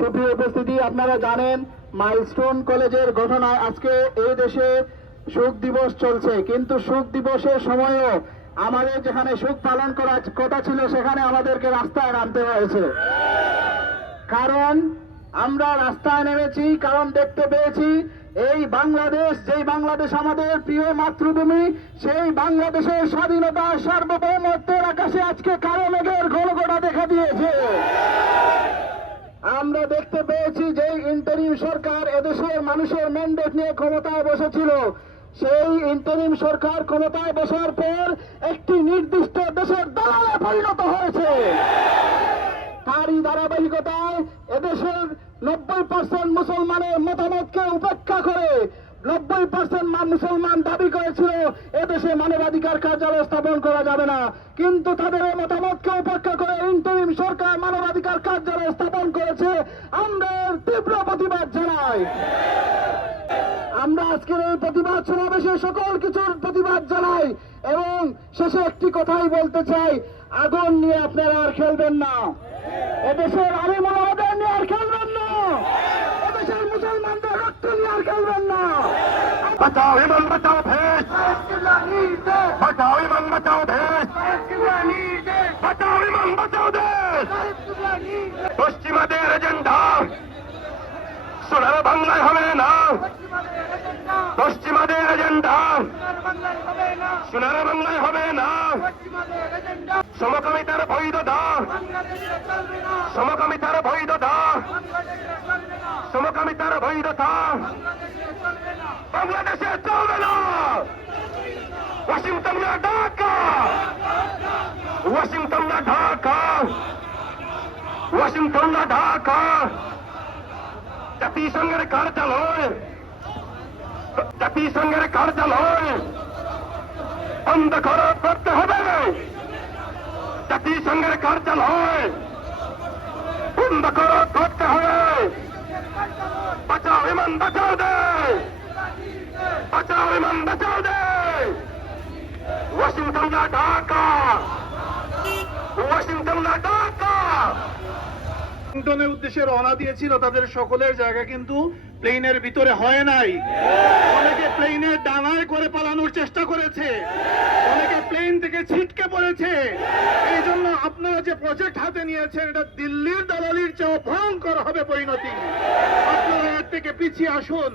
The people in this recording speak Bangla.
সুপ্রিয় উপস্থিতি, আপনারা জানেন মাইলস্টোন কলেজের ঘটনায় আজকে এই দেশে শোক দিবস চলছে, কিন্তু শোক দিবসের সময়ও আমাদের যেখানে শোক পালন করার কথা ছিল সেখানে আমাদেরকে রাস্তায় নামতে হয়েছে। কারণ আমরা রাস্তায় নেমেছি, কারণ দেখতে পেয়েছি এই বাংলাদেশ, যেই বাংলাদেশ আমাদের প্রিয় মাতৃভূমি, সেই বাংলাদেশের স্বাধীনতা সার্বভৌমত্বের আকাশে আজকে কালো মেঘের ঘনঘটা দেখা দিয়েছে। আমরা দেখতে পেয়েছি যে ইন্টারিম সরকার এদেশের মানুষের ম্যান্ডেট নিয়ে ক্ষমতায় বসেছিল, সেই ইন্টারিম সরকার ক্ষমতায় বসার পর একটি নির্দিষ্ট দেশের দালালে পরিণত হয়েছে। তারই ধারাবাহিকতায় এদেশের 90% মুসলমানের মতামতকে উপেক্ষা করে 90% মুসলমান দাবি করেছিল এদেশে মানবাধিকার কার্যালয় স্থাপন করা যাবে না, কিন্তু তাদের মতামতকে উপেক্ষা করে ইন্টারিম সরকার মানবাধিকার কার্যালয় স্থাপন করেছে। আমরা তীব্র প্রতিবাদ জানাই। আমরা আজকের এই প্রতিবাদ সমাবেশে সকল কিছুর প্রতিবাদ জানাই এবং শেষে একটি কথাই বলতে চাই, আগুন নিয়ে আপনারা আর খেলবেন না, এদেশের আলিম ওলামাদের নিয়ে আর খেলবেন না, এদেশের মুসলমানদের রক্ত নিয়ে আর খেলবেন না। বাঁচাও ইমান বাঁচাও দেশ, বাঁচাও ইমান বাঁচাও দেশ, বাঁচাও ইমান বাঁচাও দেশ। পশ্চিমাদের এজেন্ডা সোনার বাংলায় হবে না, পশ্চিমাদের এজেন্ডা সোনার বাংলায় হবে না। সমকামিতার বৈধতা, সমকামিতার বৈধতা, সমকামিতার বৈধতা বাংলাদেশে চলবে না। ওয়াশিংটন না ঢাকা, ওয়াশিংটন না ঢাকা, ওয়াশিংটন না ঢাকা। জাতিসংঘের কার্যালয়, জাতিসংঘের কার্যালয় বন্ধ করতে হবে, জাতিসংঘের কার্যালয় বন্ধ করতে হবে। বাঁচাও ইমান বাঁচাও দে, বাঁচাও ইমান বাঁচাও দে। ওয়াশিংটন না ঢাকা, ওয়াশিংটন না ঢাকা। ওয়াশিংটনের উদ্দেশ্যে রওনা দিয়েছিল, তাদের সকলের জায়গা কিন্তু প্লেনের ভিতরে হয় নাই। অনেকে প্লেনের ডানায় করে পালানোর চেষ্টা করেছে, অনেকে প্লেন থেকে ছিটকে পড়েছে। এই জন্য আপনারা যে প্রজেক্ট হাতে নিয়েছেন এটা দিল্লির দালালির চেয়েও ভয়ঙ্কর হবে পরিণতি। আপনারা এর থেকে পিছিয়ে আসুন।